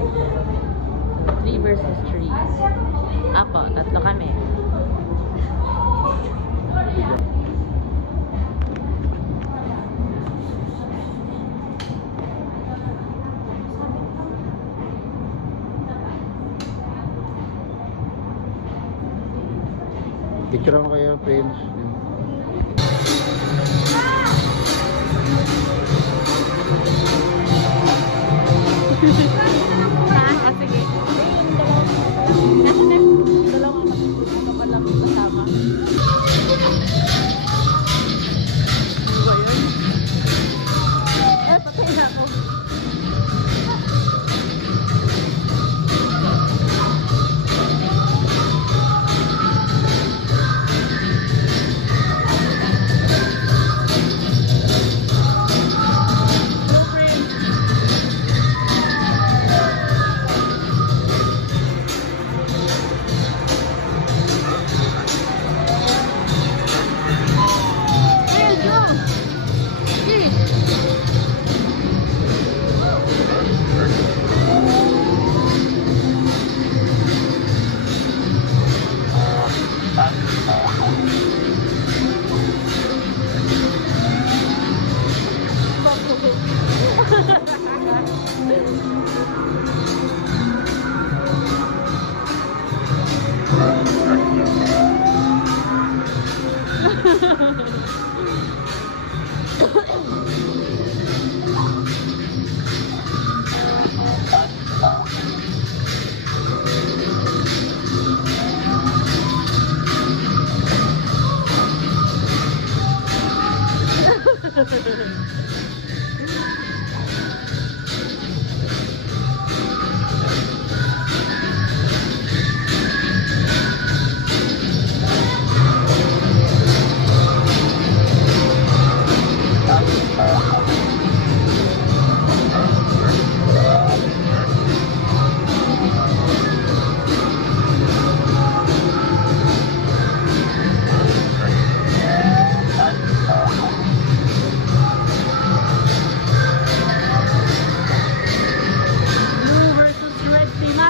3 versus 3. Apo, tatlo kami. Picture ako kayo, friends. Ah, sige. Dalawang kapatid ko pa lang kasama. Ano ba yun? Ay, patay na ako.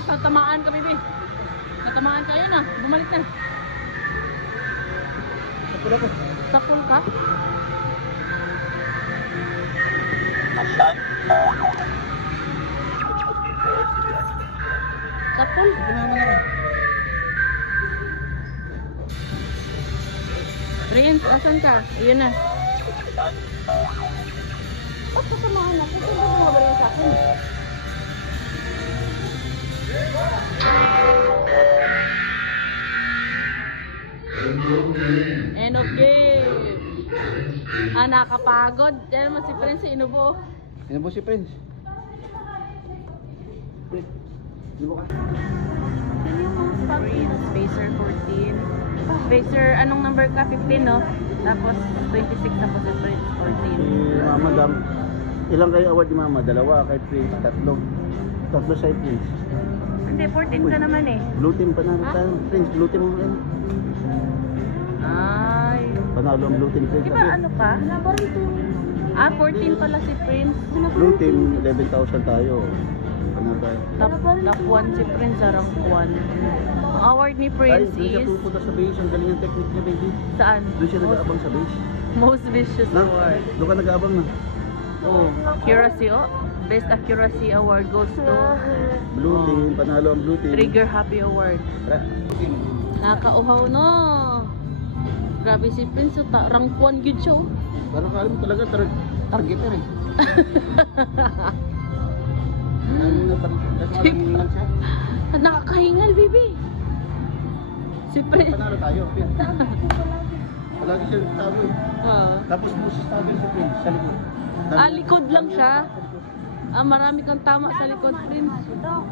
Tatamaan ka, baby. Tatamaan kayo na. Bumalik na. Sapul ako. Sapul ka? Sapul? Gumama na ka. Prince, asan ka? Iyon na. Ba't tatamaan ako? Kung ba bumabalik sa akin? End of game. Ah, nakapagod. Yan mo si Prince, inubo. Inubo si Prince. Prince, inubo ka. Prince, Spacer 14. Spacer, anong number ka? 15, no? Tapos 26, tapos si Prince 14. Si Mama Dam. Ilang kayo award ni Mama? Dalawa, kay Prince, tatlo. Tatlo sa Prince. Hindi, 14 ka naman eh. Blue team panalo tayo. Prince, blue team mo rin. Ay. Panalo ang blue team. Prince. Di ba ano ka? Ah, 14 pala si Prince. Blue team, 11,000 tayo. Panalo tayo. Top 1 si Prince, rank 1. Ang award ni Ay, Prince doon siya is... pupunta sa base. Ang galing ang technique niya, baby. Saan? Doon siya nag-aabang sa base. Most Vicious Na? Award. Doon ka nag-aabang na. Oh, accuracy, oh. Best Accuracy Award goes to Blue team, panalo ang blue team. Trigger Happy Award. Tara. Nakauhaw no. Grabe si Prince, rank 1 good show. Parang kala mo talaga targeter eh. Ano na targeter siya? Nakakahingal, baby. Si Prince. Panalo tayo. Palagi siya tago eh. Tapos busis tago si Prince sa likod. Ah, likod lang siya. Ah, marami kang tama sa likod, Prince. Oh.